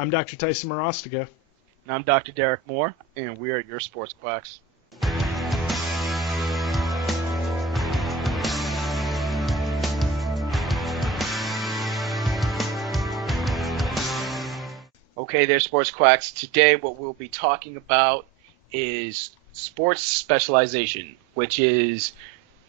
I'm Dr. Tyson Morostica. And I'm Dr. Derek Moore, and we are your sports quacks. Okay there, sports quacks. Today what we'll be talking about is sports specialization, which is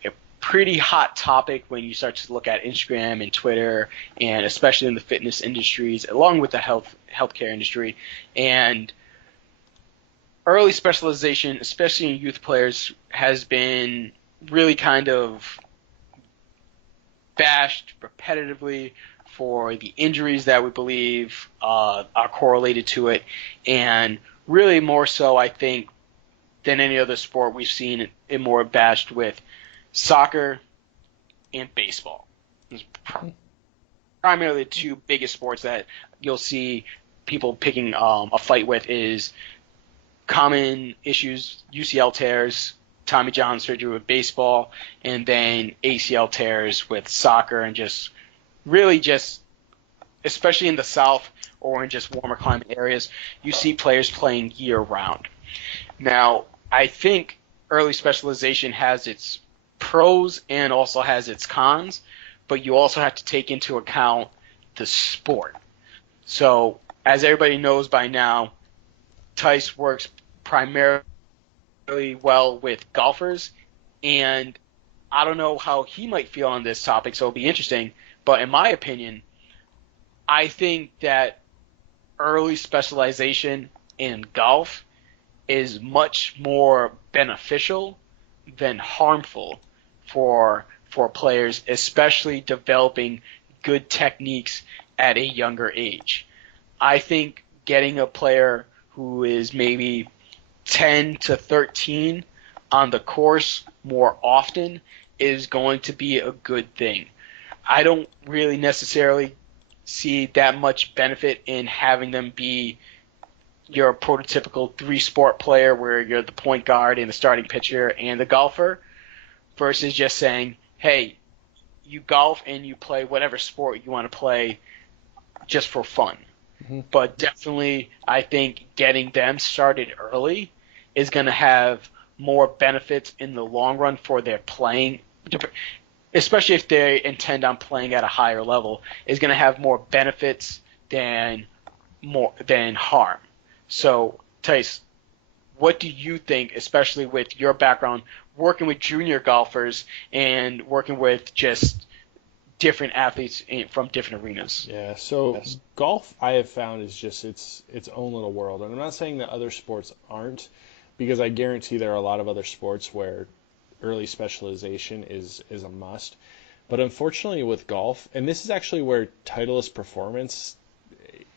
a pretty hot topic when you start to look at Instagram and Twitter, and especially in the fitness industries, along with the healthcare industry. And early specialization, especially in youth players, has been really kind of bashed repetitively for the injuries that we believe are correlated to it, and really more so, I think, than any other sport, we've seen it more bashed with soccer and baseball. It's primarily the two biggest sports that you'll see people picking a fight with is common issues, UCL tears, Tommy John surgery with baseball, and then ACL tears with soccer, and just really just, especially in the South or in just warmer climate areas, you see players playing year-round. Now, I think early specialization has its pros and also has its cons, but you also have to take into account the sport. So, as everybody knows by now, Tice works primarily well with golfers, and I don't know how he might feel on this topic, so it'll be interesting. But in my opinion, I think that early specialization in golf is much more beneficial than harmful for players, especially developing good techniques at a younger age. I think getting a player who is maybe 10 to 13 on the course more often is going to be a good thing. I don't really necessarily see that much benefit in having them be your prototypical three-sport player where you're the point guard and the starting pitcher and the golfer, versus just saying, hey, you golf and you play whatever sport you want to play just for fun. Mm-hmm. But definitely I think getting them started early is going to have more benefits in the long run for their playing, especially if they intend on playing at a higher level, is going to have more benefits than harm. So, Tice, what do you think, especially with your background, working with junior golfers and working with just different athletes from different arenas? Yeah, so golf I have found is just its own little world. And I'm not saying that other sports aren't, because I guarantee there are a lot of other sports where early specialization is a must. But unfortunately with golf, and this is actually where Titleist Performance,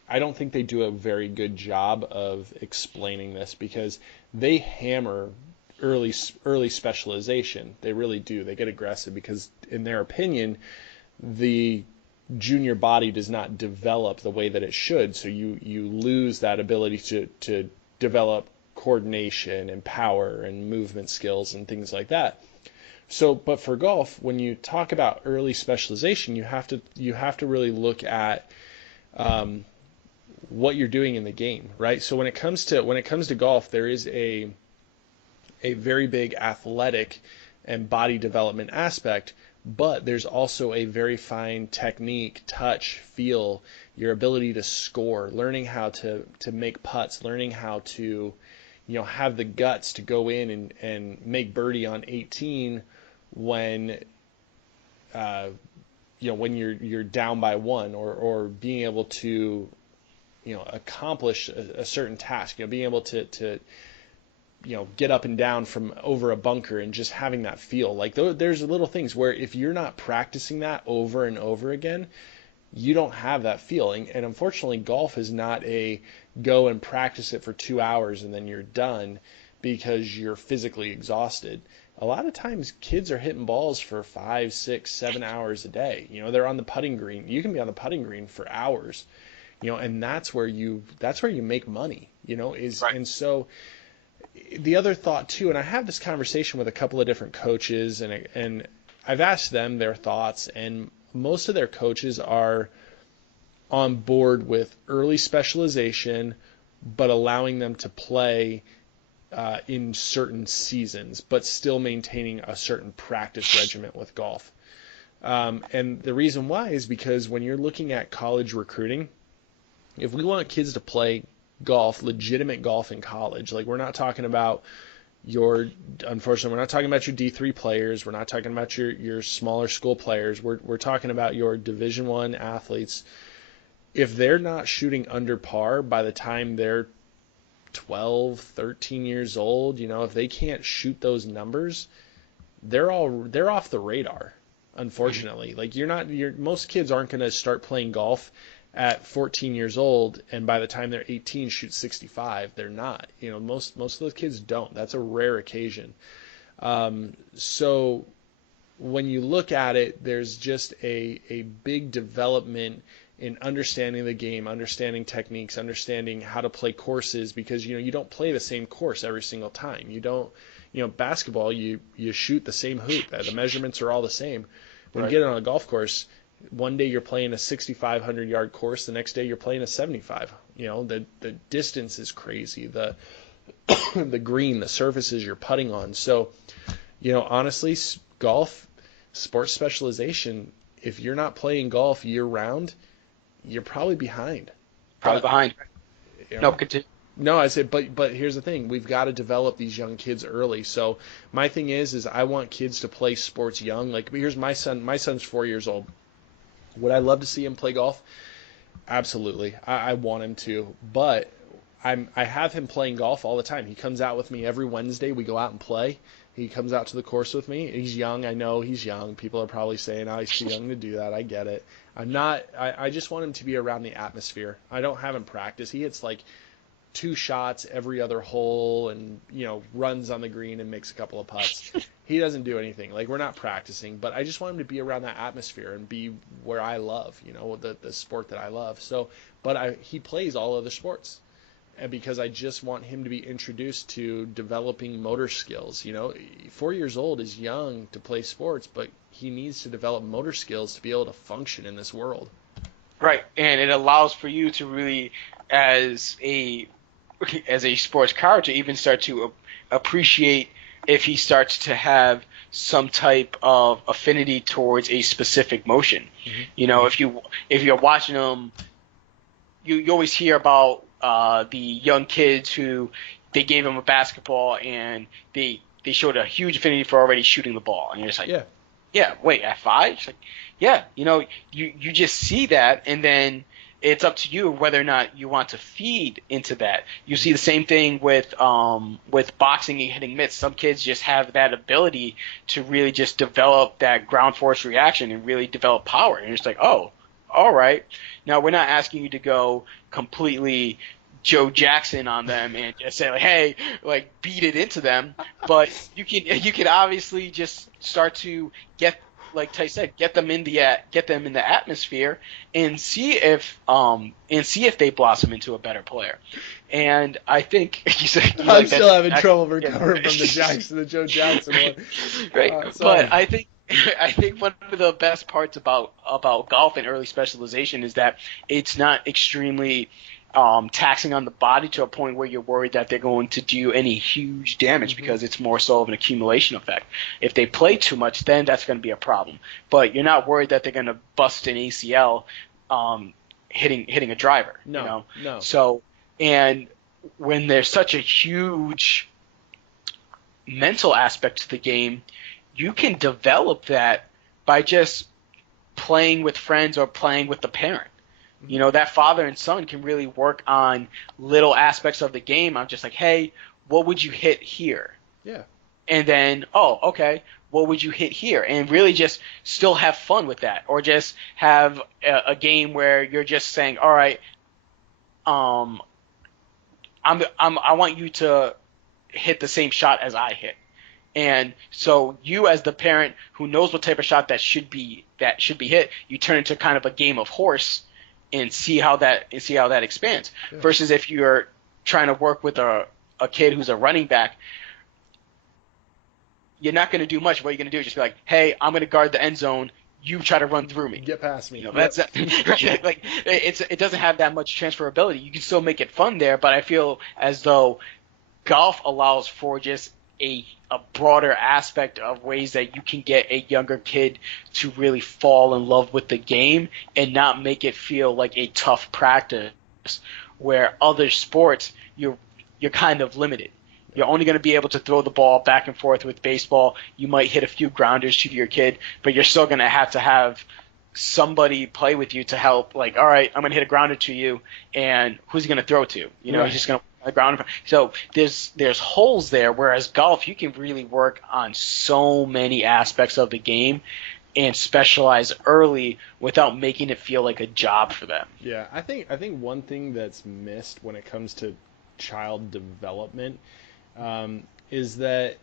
I don't think they do a very good job of explaining this, because they hammer early specialization. They really do. They get aggressive because, in their opinion, the junior body does not develop the way that it should. So you lose that ability to develop coordination and power and movement skills and things like that. So, but for golf, when you talk about early specialization, you have to really look at what you're doing in the game, right? So when it comes to golf, there is a very big athletic and body development aspect, but there's also a very fine technique, touch, feel, your ability to score, learning how to make putts, learning how to have the guts to go in and make birdie on 18 when when you're down by one, or being able to accomplish a certain task, being able to get up and down from over a bunker, and just having that feel. Like, there's little things where if you're not practicing that over and over again, you don't have that feeling. And unfortunately, golf is not a go and practice it for 2 hours and then you're done because you're physically exhausted. A lot of times kids are hitting balls for 5, 6, 7 hours a day. They're on the putting green. You can be on the putting green for hours, and that's where you make money, Right. And so the other thought too, and I have this conversation with a couple of different coaches, and I've asked them their thoughts, and most of their coaches are on board with early specialization, but allowing them to play in certain seasons, but still maintaining a certain practice regimen with golf. And the reason why is because when you're looking at college recruiting, if we want kids to play golf, legitimate golf in college, like we're not talking about unfortunately, we're not talking about your D3 players. We're not talking about your smaller school players. We're talking about your Division I athletes. If they're not shooting under par by the time they're 12, 13 years old, if they can't shoot those numbers, they're off the radar, unfortunately. Like most kids aren't going to start playing golf at 14 years old and by the time they're 18 shoot 65. They're not. Most of those kids don't. That's a rare occasion. So when you look at it, there's just a big development in understanding the game, understanding techniques, understanding how to play courses, because you don't play the same course every single time. You don't, basketball, you shoot the same hoop. The measurements are all the same. When Right. you get on a golf course, one day you're playing a 6,500 yard course, the next day you're playing a 75. The distance is crazy. The the green, the surfaces you're putting on. So, honestly, golf, sports specialization, if you're not playing golf year round, you're probably behind. Probably But, behind. you No, know, continue. no, I said, but here's the thing: we've got to develop these young kids early. So my thing is I want kids to play sports young. Like here's my son. My son's 4 years old. Would I love to see him play golf? Absolutely, I want him to. But I have him playing golf all the time. He comes out with me every Wednesday. We go out and play. He comes out to the course with me. He's young. I know he's young. People are probably saying, "Oh, he's too young to do that." I get it. I'm not. I just want him to be around the atmosphere. I don't have him practice. He hits like 2 shots every other hole and runs on the green and makes a couple of putts. He doesn't do anything. Like, we're not practicing, but I just want him to be around that atmosphere and be where I love, the sport that I love. So, but he plays all other sports. And because I just want him to be introduced to developing motor skills. 4 years old is young to play sports, but he needs to develop motor skills to be able to function in this world. Right, and it allows for you to really, as a sports car, to even start to appreciate if he starts to have some type of affinity towards a specific motion. Mm-hmm. If you're watching him, you always hear about the young kids who they gave him a basketball and they showed a huge affinity for already shooting the ball, and you're just like, yeah, wait, at 5? It's like, yeah, you just see that, and then it's up to you whether or not you want to feed into that. You see the same thing with boxing and hitting mitts. Some kids just have that ability to really just develop that ground force reaction and really develop power. And it's like, oh, all right. Now, we're not asking you to go completely Joe Jackson on them and just say, like, hey, like, beat it into them. But you can obviously just start to get, like Ty said, get them in the atmosphere and see if they blossom into a better player. And I think I'm still having trouble recovering from the Joe Jackson one. Right, but I think one of the best parts about golf and early specialization is that it's not extremely taxing on the body to a point where you're worried that they're going to do any huge damage, mm-hmm. because it's more so of an accumulation effect. If they play too much, then that's going to be a problem. But you're not worried that they're going to bust an ACL hitting a driver. No. So, and when there's such a huge mental aspect to the game, you can develop that by just playing with friends or playing with the parent. That father and son can really work on little aspects of the game. I'm just like, hey, what would you hit here? Yeah. And then, oh, okay, what would you hit here? And really just still have fun with that. Or just have a game where you're just saying, all right, I want you to hit the same shot as I hit. And so you, as the parent who knows what type of shot that should be hit, you turn into kind of a game of horse and see how that expands. Yeah. Versus if you're trying to work with a kid who's a running back, you're not going to do much. What you're going to do is just be like, hey, I'm going to guard the end zone. you try to run through me. Get past me. You know, that's right, like it doesn't have that much transferability. You can still make it fun there, but I feel as though golf allows for just a broader aspect of ways that you can get a younger kid to really fall in love with the game and not make it feel like a tough practice, where other sports you're kind of limited. You're only going to be able to throw the ball back and forth with baseball. You might hit a few grounders to your kid, but you're still going to have somebody play with you to help. Like, all right, I'm going to hit a grounder to you, and who's he going to throw to? You know, Right. he's just going to the ground. So there's holes there. Whereas golf, you can really work on so many aspects of the game and specialize early without making it feel like a job for them. Yeah, I think one thing that's missed when it comes to child development is that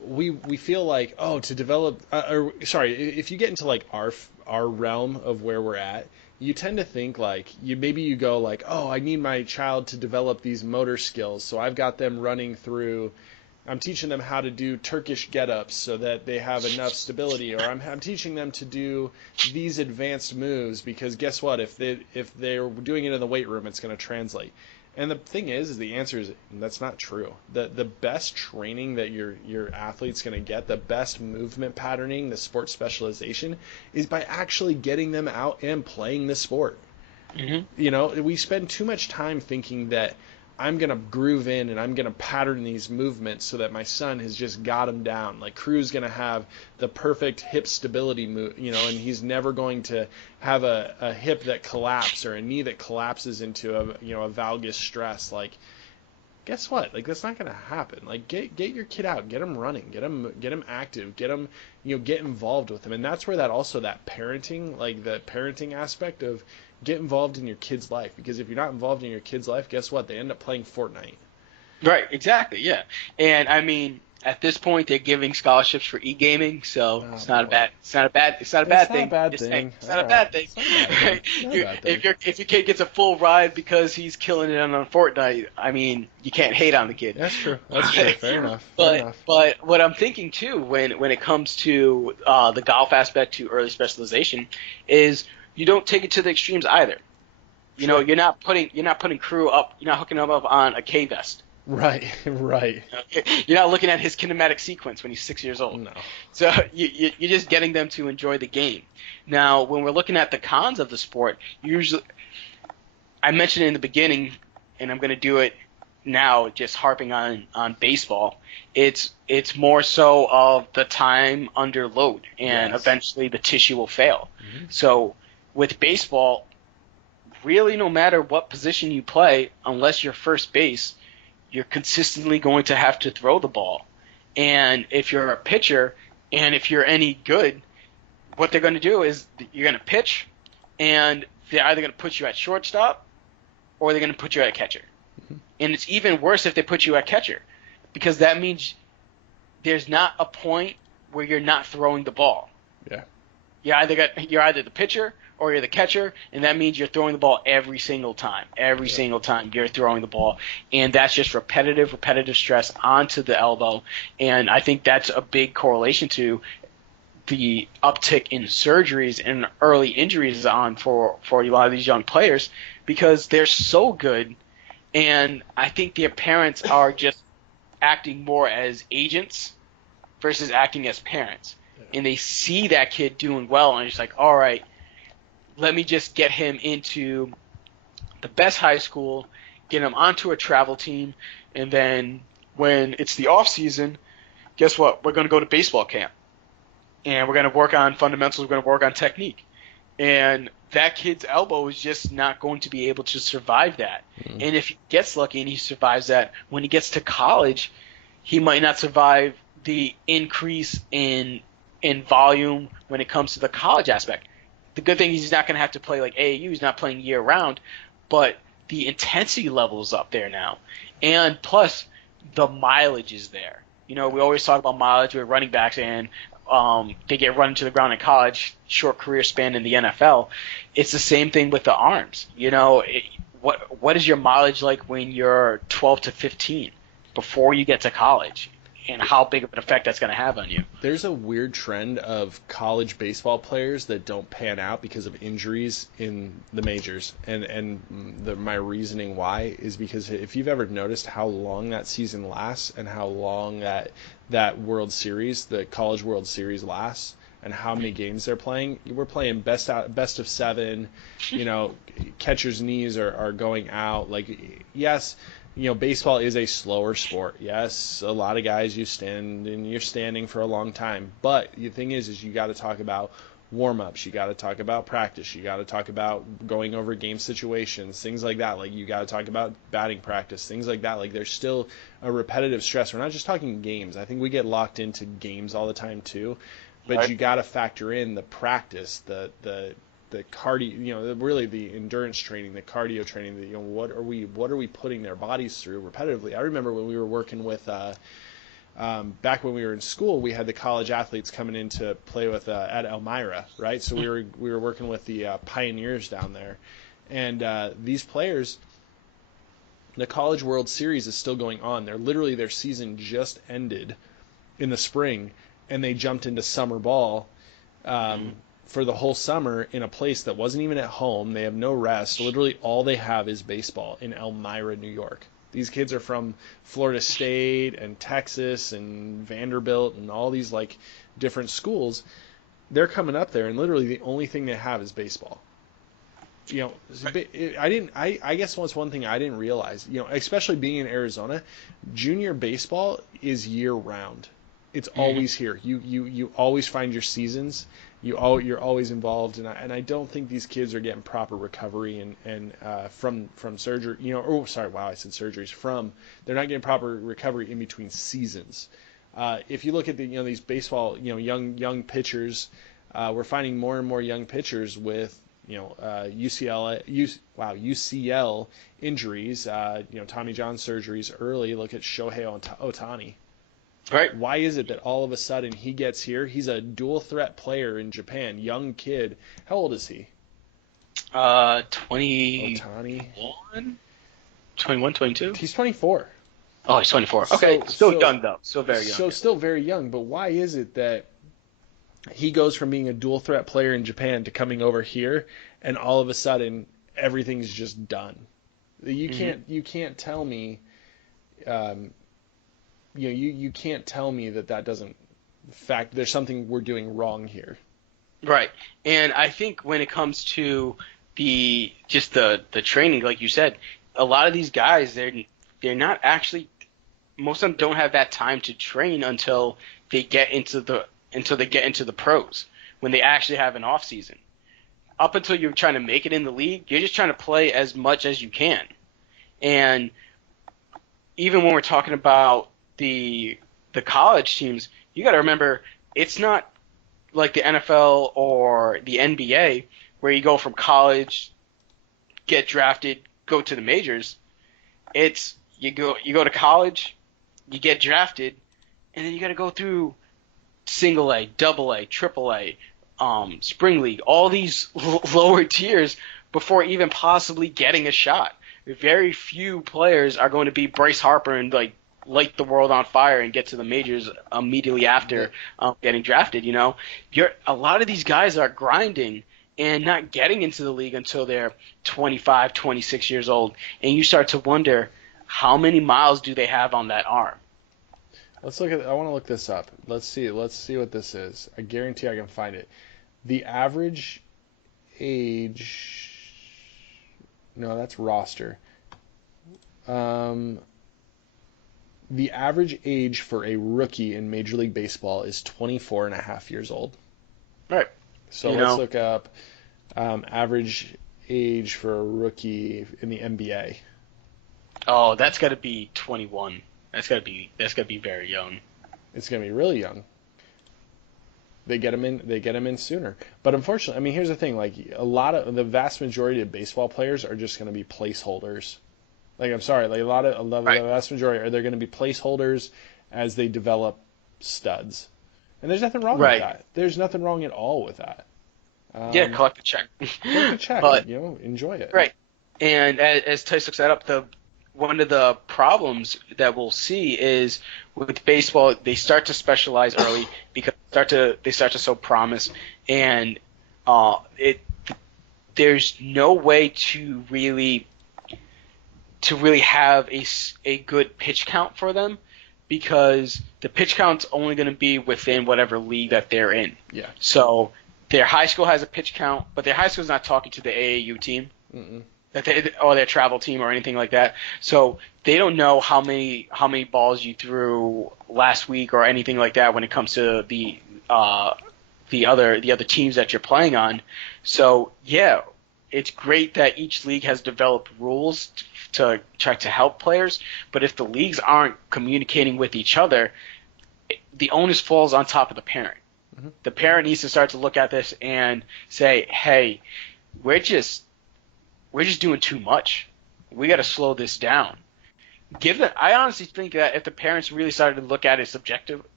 we feel like, oh, to develop if you get into like our realm of where we're at, you tend to think like you go like, oh, I need my child to develop these motor skills, so I've got them running through, I'm teaching them how to do Turkish get-ups so that they have enough stability, or I'm teaching them to do these advanced moves because guess what, if they're doing it in the weight room, it's going to translate. And the thing is the answer is that's not true. The best training that your athlete's going to get, the best movement patterning, the sport specialization, is by actually getting them out and playing the sport. Mm-hmm. You know, we spend too much time thinking that I'm going to groove in and I'm going to pattern these movements so that my son has just got them down. Like Crew's going to have the perfect hip stability move, you know, and he's never going to have a hip that collapses or a knee that collapses into a valgus stress. Like, guess what? Like, that's not going to happen. Like, get your kid out, get him running, get him active, get him, get involved with him. And that's where that parenting, like the parenting aspect of get involved in your kid's life, because if you're not involved in your kid's life, guess what? They end up playing Fortnite. Right, exactly, yeah. And I mean, at this point, they're giving scholarships for e-gaming, so it's not a bad thing. It's not a bad thing. If your kid gets a full ride because he's killing it on Fortnite, I mean, you can't hate on the kid. That's true. Fair enough. But what I'm thinking too, when it comes to the golf aspect to early specialization, is you don't take it to the extremes either. You know, you're not putting Crew up, you're not hooking him up on a K vest. Right. You're not looking at his kinematic sequence when he's 6 years old. No. So you're just getting them to enjoy the game. Now, when we're looking at the cons of the sport, usually, I mentioned it in the beginning, and I'm going to do it now, just harping on baseball. It's more so of the time under load, and eventually the tissue will fail. Mm-hmm. So with baseball, really no matter what position you play, unless you're first base, you're consistently going to have to throw the ball. And if you're a pitcher, and if you're any good, what they're going to do is you're going to pitch, and they're either going to put you at shortstop, or they're going to put you at catcher. Mm-hmm. And it's even worse if they put you at catcher, because that means there's not a point where you're not throwing the ball. Yeah. You're either the pitcher or you're the catcher, and that means you're throwing the ball every single time. Every single time you're throwing the ball, and that's just repetitive stress onto the elbow. And I think that's a big correlation to the uptick in surgeries and early injuries for a lot of these young players, because they're so good, and I think their parents are just acting more as agents versus acting as parents. And they see that kid doing well, and it's like, all right, let me just get him into the best high school, get him onto a travel team, and then when it's the off season, guess what? We're going to go to baseball camp, and we're going to work on fundamentals. We're going to work on technique, and that kid's elbow is just not going to be able to survive that. Mm-hmm. And if he gets lucky and he survives that, when he gets to college, he might not survive the increase in volume when it comes to the college aspect. The good thing is he's not going to have to play like AAU. He's not playing year-round, but the intensity level is up there now. And plus, the mileage is there. You know, we always talk about mileage with running backs, and they get run into the ground in college, short career span in the NFL. It's the same thing with the arms. You know, what is your mileage like when you're 12 to 15 before you get to college? and how big of an effect that's going to have on you. There's a weird trend of college baseball players that don't pan out because of injuries in the majors, and my reasoning why is because if you've ever noticed how long that season lasts and how long that World Series, the College World Series lasts, and how many games they're playing, we're playing best of seven. Catchers' knees are going out. Like, yes, baseball is a slower sport. Yes, a lot of guys you stand and you're standing for a long time. But the thing is you got to talk about warm-ups. You got to talk about practice. You got to talk about going over game situations, things like that. Like, you got to talk about batting practice, things like that. Like, there's still a repetitive stress. We're not just talking games. I think we get locked into games all the time too. But Right. you got to factor in the practice, the cardio, really the endurance training, the cardio training. What are we putting their bodies through repetitively? I remember when we were working with, back when we were in school, we had the college athletes coming in to play with at Elmira, right? So we were working with the pioneers down there, and these players. The College World Series is still going on. Their season just ended in the spring, and they jumped into summer ball for the whole summer in a place that wasn't even at home. They have no rest. Literally all they have is baseball in Elmira, New York. These kids are from Florida State and Texas and Vanderbilt and all these like different schools. They're coming up there, and literally the only thing they have is baseball. I guess that's one thing I didn't realize, especially being in Arizona, junior baseball is year round. It's always here. You always find your seasons. You're always involved, and I don't think these kids are getting proper recovery and from surgery. I said surgeries. They're not getting proper recovery in between seasons. If you look at these baseball, young pitchers, we're finding more and more young pitchers with UCL injuries. Tommy John surgeries early. Look at Shohei Ohtani. Right. Why is it that all of a sudden he gets here? He's a dual threat player in Japan, young kid. How old is he? 21? Ohtani. 21, 22? He's 24. Oh, he's 24. Okay, still young though. Still very young. So still very young, but why is it that he goes from being a dual threat player in Japan to coming over here, and all of a sudden everything's just done? You can't tell me you can't tell me that doesn't fact there's something we're doing wrong here. Right. And I think when it comes to the training, like you said, a lot of these guys they're not actually, most of them don't have that time to train until they get into the pros, when they actually have an off season. Up until you're trying to make it in the league, you're just trying to play as much as you can. And even when we're talking about the college teams, you got to remember, it's not like the NFL or the NBA where you go from college, get drafted, go to the majors. It's you go to college, you get drafted, and then you got to go through single A, double A, triple A, spring league, all these lower tiers before even possibly getting a shot. Very few players are going to be Bryce Harper and light the world on fire and get to the majors immediately after getting drafted. A lot of these guys are grinding and not getting into the league until they're 25, 26 years old, and you start to wonder, how many miles do they have on that arm? I want to look this up. Let's see what this is. I guarantee I can find it. The average age. No, that's roster. The average age for a rookie in Major League Baseball is 24 and a half years old. Right. So let's look up average age for a rookie in the NBA. Oh, that's got to be 21. That's got to be very young. It's going to be really young. They get them in sooner. But unfortunately, here's the thing, the vast majority of baseball players are just going to be placeholders. The vast majority they're going to be placeholders as they develop studs. And there's nothing wrong with that. There's nothing wrong at all with that. Collect the check. Collect the check, but, enjoy it. Right. And as Tice looks that up, one of the problems that we'll see is with baseball, they start to specialize early because they start to show promise, and it there's no way to really have a good pitch count for them because the pitch count's only going to be within whatever league that they're in. Yeah. So their high school has a pitch count, but their high school's not talking to the AAU team. Mm-mm. Or their travel team or anything like that. So they don't know how many balls you threw last week or anything like that when it comes to the other teams that you're playing on. So yeah, it's great that each league has developed rules to try to help players, but if the leagues aren't communicating with each other, the onus falls on top of the parent. Mm-hmm. The parent needs to start to look at this and say, hey, we're just doing too much. We got to slow this down. I honestly think that if the parents really started to look at it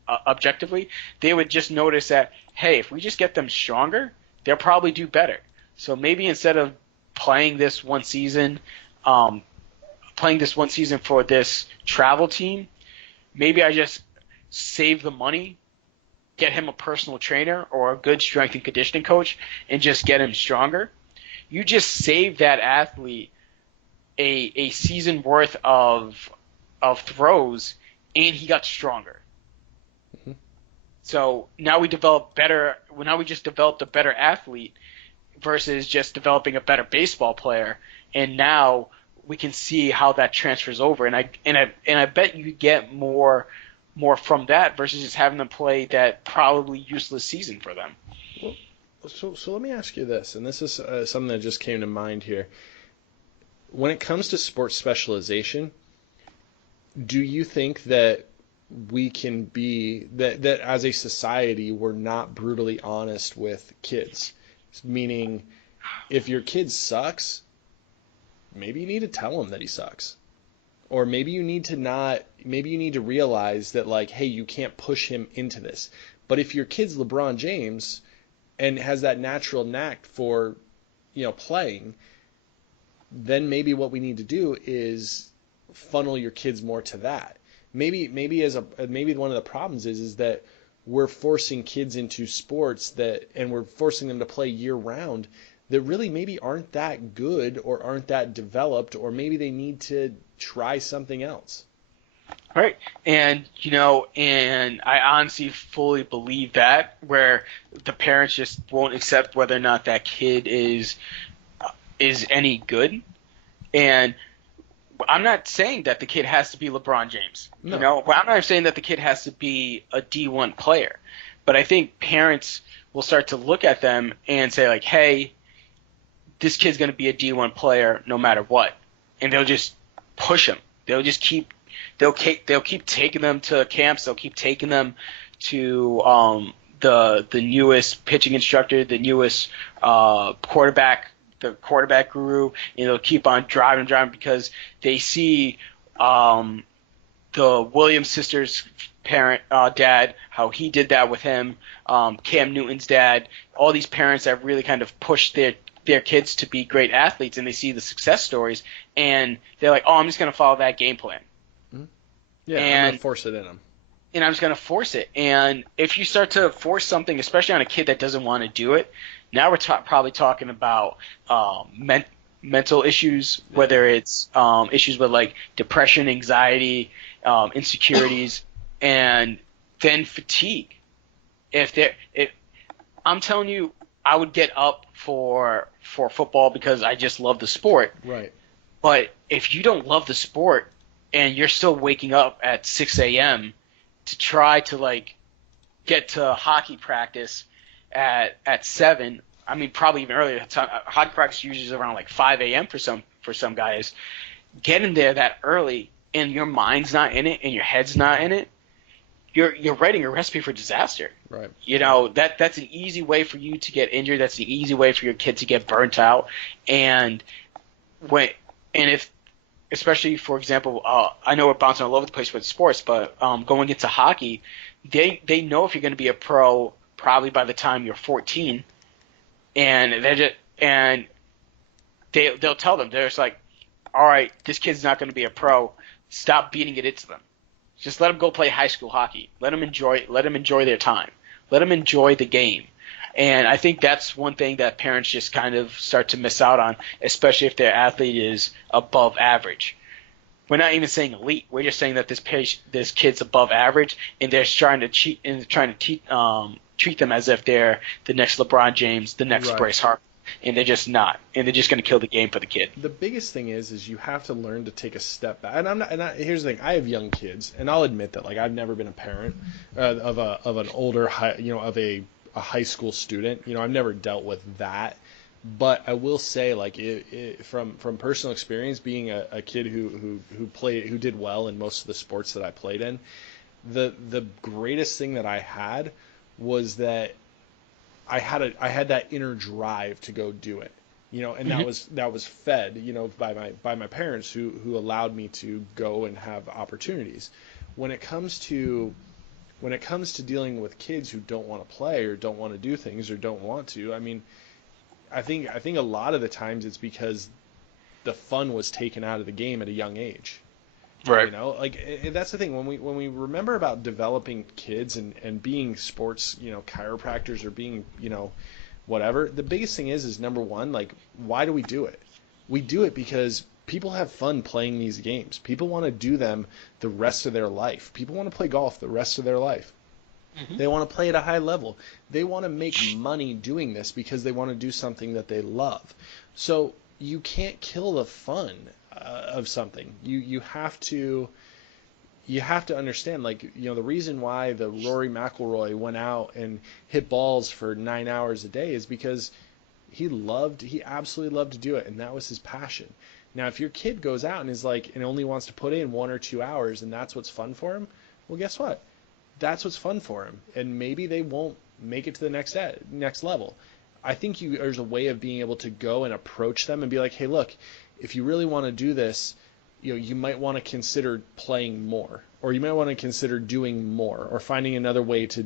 objectively, they would just notice that, hey, if we just get them stronger, they'll probably do better. So maybe instead of playing this one season for this travel team, maybe I just save the money, get him a personal trainer or a good strength and conditioning coach, and just get him stronger. You just saved that athlete a season worth of throws, and he got stronger. Mm-hmm. So now we just developed a better athlete versus just developing a better baseball player, and now we can see how that transfers over. And I bet you get more from that versus just having them play that probably useless season for them. Well, so let me ask you this, and this is something that just came to mind here. When it comes to sports specialization, do you think that we can be that as a society we're not brutally honest with kids? Meaning, if your kid sucks, maybe you need to tell him that he sucks. Or maybe you need to realize that, like, hey, you can't push him into this. But if your kid's LeBron James and has that natural knack for, playing, then maybe what we need to do is funnel your kids more to that. Maybe one of the problems is that we're forcing kids into sports and we're forcing them to play year round that really maybe aren't that good or aren't that developed, or maybe they need to try something else. Right. And I honestly fully believe that, where the parents just won't accept whether or not that kid is any good. And I'm not saying that the kid has to be LeBron James. No. But I'm not saying that the kid has to be a D1 player. But I think parents will start to look at them and say, like, hey, this kid's going to be a D1 player no matter what. And they'll just push him. They'll keep taking them to camps. They'll keep taking them to the newest pitching instructor, the newest quarterback guru, and they'll keep on driving because they see the Williams sisters' dad, how he did that with him, Cam Newton's dad, all these parents that really kind of pushed their kids to be great athletes, and they see the success stories, and they're like, oh, I'm just going to follow that game plan. Mm-hmm. Yeah, I'm going to force it in them. And I'm just going to force it. And if you start to force something, especially on a kid that doesn't want to do it, now we're probably talking about mental issues, whether it's issues with like depression, anxiety, insecurities, and then fatigue. I'm telling you, I would get up for football because I just love the sport. Right. But if you don't love the sport and you're still waking up at 6 a.m. to try to like get to hockey practice at 7, I mean probably even earlier. Hockey practice usually is around like 5 a.m. for some guys. Getting there that early and your mind's not in it and your head's not in it, you're writing a recipe for disaster. Right. That's an easy way for you to get injured. That's an easy way for your kid to get burnt out. And if, especially for example, I know we're bouncing all over the place with sports, but going into hockey, they know if you're going to be a pro probably by the time you're 14, and they'll tell them, they're just like, all right, this kid's not going to be a pro. Stop beating it into them. Just let them go play high school hockey. Let them enjoy their time. Let them enjoy the game. And I think that's one thing that parents just kind of start to miss out on, especially if their athlete is above average. We're not even saying elite. We're just saying that this kid's above average, and they're trying to treat them as if they're the next LeBron James, the next Right. Bryce Harper, and they're just not. And they're just going to kill the game for the kid. The biggest thing is you have to learn to take a step back. And I'm not. Here's the thing: I have young kids, and I'll admit that I've never been a parent of an older of a high school student. I've never dealt with that. But I will say, from personal experience, being a kid who did well in most of the sports that I played in, the greatest thing that I had was that I had that inner drive to go do it, and that was fed, by my parents who allowed me to go and have opportunities. When it comes to dealing with kids who don't want to play or don't want to do things or don't want to, I think a lot of the times it's because the fun was taken out of the game at a young age. Right. That's the thing when we remember about developing kids and being sports, chiropractors or being, whatever. The biggest thing is number one, why do we do it? We do it because people have fun playing these games. People want to do them the rest of their life. People want to play golf the rest of their life. Mm-hmm. They want to play at a high level. They want to make money doing this because they want to do something that they love. So you can't kill the fun of something. You have to understand, the reason why the Rory McIlroy went out and hit balls for 9 hours a day is because he absolutely loved to do it, and that was his passion. Now, if your kid goes out and is and only wants to put in 1 or 2 hours and that's what's fun for him, well, guess what? That's what's fun for him, and maybe they won't make it to the next level. I think there's a way of being able to go and approach them and be like, hey, look, if you really want to do this, you might want to consider playing more, or you might want to consider doing more, or finding another way to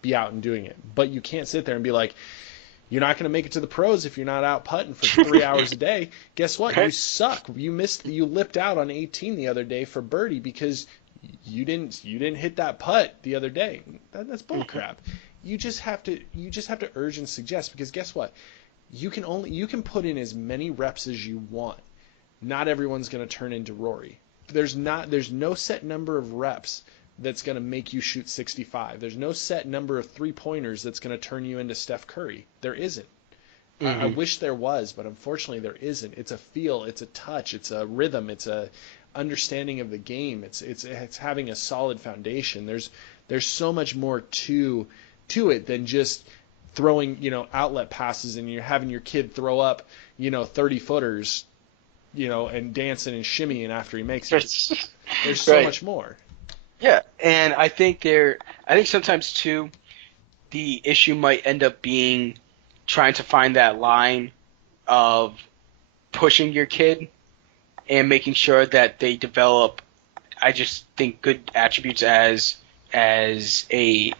be out and doing it. But you can't sit there and be like, you're not going to make it to the pros if you're not out putting for 3 hours a day. Guess what? You suck. You lipped out on 18 the other day for birdie because you didn't hit that putt the other day. That's bull crap. You just have to urge and suggest, because guess what? You can put in as many reps as you want. Not everyone's going to turn into Rory. There's no set number of reps that's going to make you shoot 65. There's no set number of three-pointers that's going to turn you into Steph Curry. There isn't. I wish there was, but unfortunately there isn't. It's a feel, it's a touch, it's a rhythm, it's a understanding of the game. It's having a solid foundation. There's so much more to it than just throwing, outlet passes and you're having your kid throw up, 30 footers, and dancing and shimmying after he makes it. There's so much more. Yeah, and I think sometimes too, the issue might end up being trying to find that line of pushing your kid and making sure that they develop, I just think, good attributes as a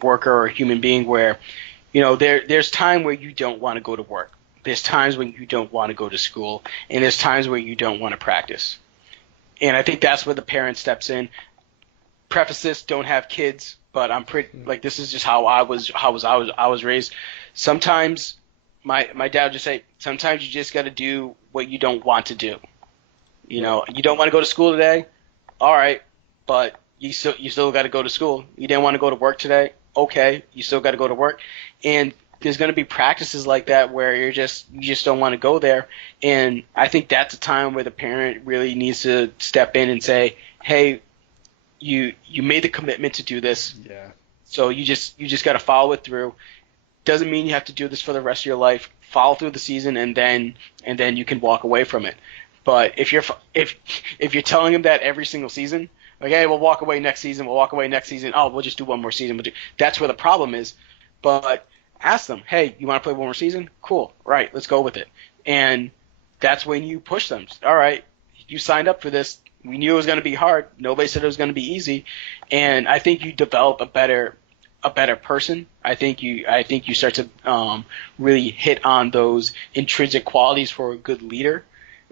worker or a human being, where, there's time where you don't want to go to work. There's times when you don't want to go to school, and there's times where you don't want to practice. And I think that's where the parent steps in. Preface this: don't have kids, but I'm pretty this is just how I was raised. Sometimes my dad would just say, sometimes you just got to do what you don't want to do. You don't want to go to school today, all right, but you still got to go to school. You didn't want to go to work today, okay, you still got to go to work. And there's going to be practices like that where you just don't want to go there. And I think that's a time where the parent really needs to step in and say, hey, you made the commitment to do this. Yeah. So you just got to follow it through. Doesn't mean you have to do this for the rest of your life. Follow through the season, and then you can walk away from it. But if you're telling him that every single season, hey, we'll walk away next season, oh, we'll just do one more season. That's where the problem is. But ask them, hey, you want to play one more season? Cool. Right, let's go with it. And that's when you push them. All right, you signed up for this. We knew it was going to be hard. Nobody said it was going to be easy. And I think you develop a better person. I think you start to really hit on those intrinsic qualities for a good leader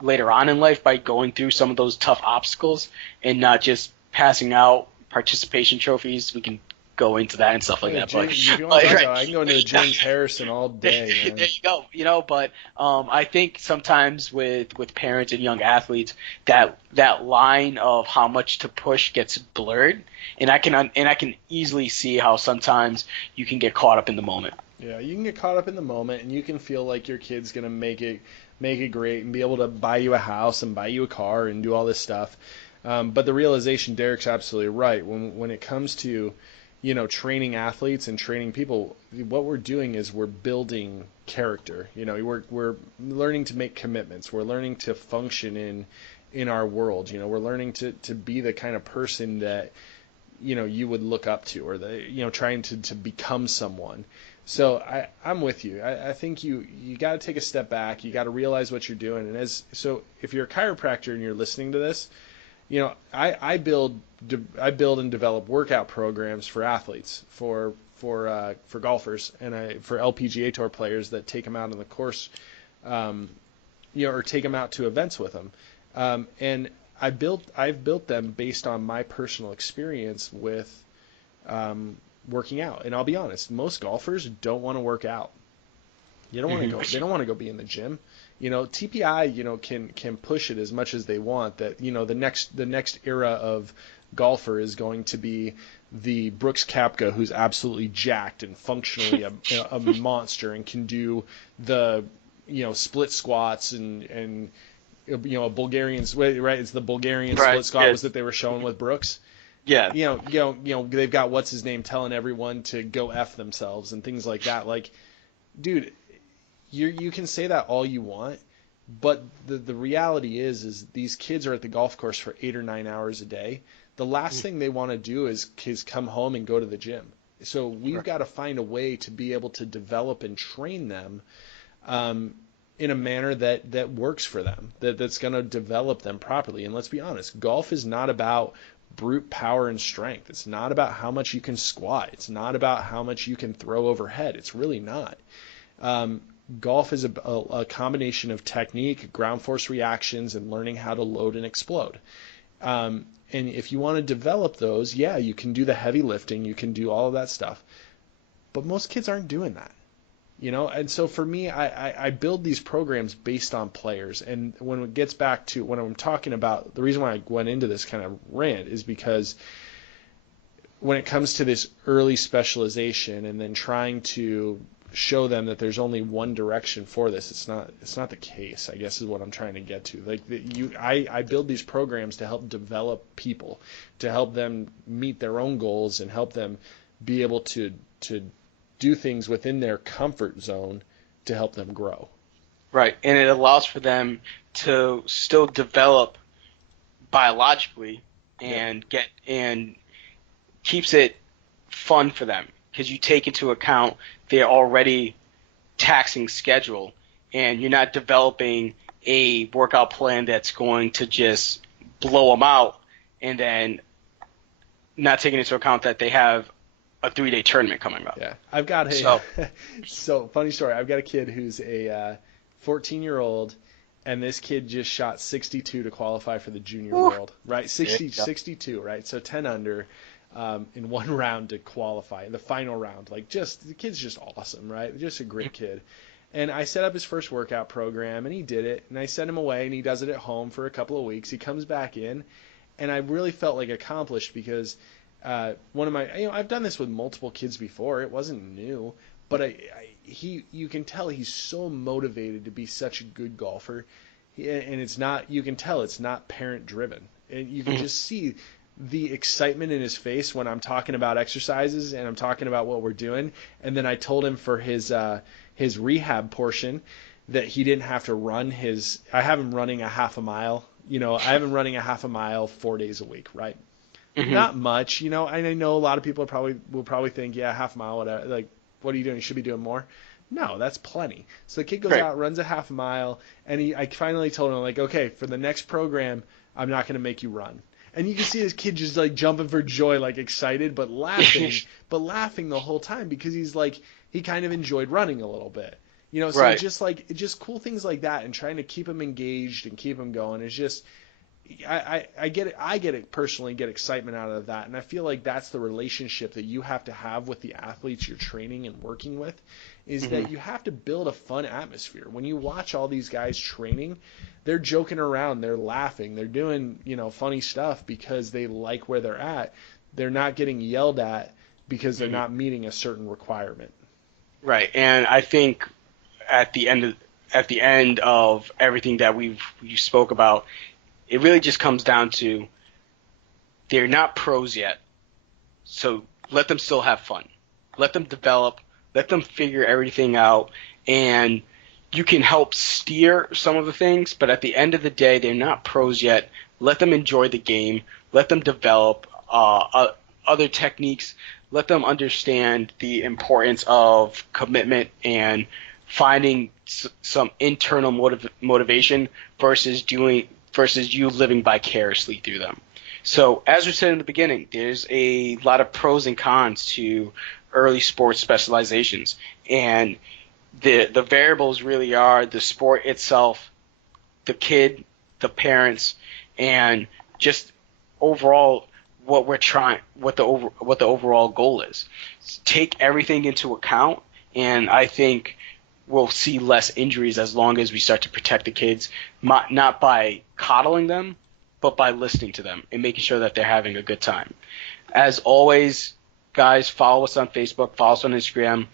later on in life by going through some of those tough obstacles and not just passing out participation trophies. We can go into that and stuff like Hey, that. But, If you want but to talk right. about, I can go into a James Harrison all day, There man. you go. But I think sometimes with parents and young athletes, that line of how much to push gets blurred, and I can easily see how sometimes you can get caught up in the moment. Yeah, you can get caught up in the moment, and you can feel like your kid's gonna make it great, and be able to buy you a house and buy you a car and do all this stuff. But the realization, Derek's absolutely right. When it comes to, training athletes and training people, what we're doing is we're building character. We're learning to make commitments. We're learning to function in our world. We're learning to be the kind of person that you would look up to, or trying to become someone. So I'm with you. I think you got to take a step back. You got to realize what you're doing. And if you're a chiropractor and you're listening to this, I build and develop workout programs for athletes, for golfers, and for LPGA tour players that take them out on the course, or take them out to events with them. And I've built them based on my personal experience with working out. And I'll be honest, most golfers don't want to work out. You don't want to go. They don't want to go be in the gym. TPI, can push it as much as they want. That the next era of golfer is going to be the Brooks Koepka, who's absolutely jacked and functionally a monster and can do the split squats and a Bulgarian, right? It's the Bulgarian Right. split squat Yes. was that they were showing with Brooks. Yeah. They've got what's his name telling everyone to go F themselves and things like that. Like, dude, you can say that all you want, but the reality is these kids are at the golf course for 8 or 9 hours a day. The last thing they want to do is come home and go to the gym. So we've got to find a way to be able to develop and train them in a manner that works for them, that's going to develop them properly. And let's be honest, golf is not about brute power and strength. It's not about how much you can squat. It's not about how much you can throw overhead. It's really not. Golf is a combination of technique, ground force reactions, and learning how to load and explode. And if you want to develop those, yeah, you can do the heavy lifting, you can do all of that stuff. But most kids aren't doing that. And so for me, I build these programs based on players. And when it gets back to when I'm talking about the reason why I went into this kind of rant is because when it comes to this early specialization and then trying to show them that there's only one direction for this, it's not the case, I guess, is what I'm trying to get to. Like I build these programs to help develop people, to help them meet their own goals and help them be able to do things within their comfort zone to help them grow. Right, and it allows for them to still develop biologically and keeps it fun for them because you take into account their already taxing schedule, and you're not developing a workout plan that's going to just blow them out, and then not taking into account that they have a 3-day tournament coming up. Yeah, I've got so funny story. I've got a kid who's a 14-year-old, and this kid just shot 62 to qualify for the junior world, right? 62, right? So 10 under in one round to qualify, in the final round. Like, the kid's just awesome, right? Just a great kid. And I set up his first workout program, and he did it, and I sent him away, and he does it at home for a couple of weeks. He comes back in, and I really felt like accomplished because one of my, I've done this with multiple kids before. It wasn't new, but you can tell he's so motivated to be such a good golfer, and it's not. You can tell it's not parent driven, and you can just see the excitement in his face when I'm talking about exercises and I'm talking about what we're doing. And then I told him for his rehab portion that he didn't have to run I have him running a half a mile. I have him running a half a mile 4 days a week, right? Mm-hmm. Not much, and I know a lot of people will probably think, yeah, half a mile, whatever. Like, what are you doing? You should be doing more. No, that's plenty. So the kid goes out, runs a half a mile, and I finally told him, like, okay, for the next program, I'm not going to make you run. And you can see this kid just like jumping for joy, like excited, but laughing the whole time because he's like, he kind of enjoyed running a little bit. So Right. just cool things like that, and trying to keep them engaged and keep them going is just I get it. I get it personally, get excitement out of that. And I feel like that's the relationship that you have to have with the athletes you're training and working with, is Hmm. that you have to build a fun atmosphere. When you watch all these guys training, they're joking around, they're laughing, they're doing, funny stuff because they like where they're at. They're not getting yelled at because they're Hmm. not meeting a certain requirement. Right. And I think at the end of everything that we spoke about, it really just comes down to they're not pros yet. So let them still have fun. Let them develop. Let them figure everything out. And you can help steer some of the things, but at the end of the day, they're not pros yet. Let them enjoy the game. Let them develop other techniques. Let them understand the importance of commitment and finding some internal motivation versus you living vicariously through them. So, as we said in the beginning, there's a lot of pros and cons to early sports specializations, and the variables really are the sport itself, the kid, the parents, and just overall what the overall goal is. Take everything into account, and I think we'll see less injuries as long as we start to protect the kids, not by coddling them, but by listening to them and making sure that they're having a good time. As always, guys, follow us on Facebook, follow us on Instagram.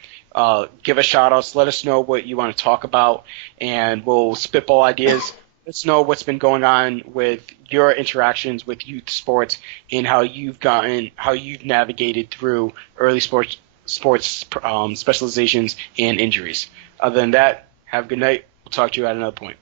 Give us shout outs. Let us know what you want to talk about, and we'll spitball ideas. Let us know what's been going on with your interactions with youth sports and how you've navigated through early sports specializations and injuries. Other than that, have a good night. We'll talk to you at another point.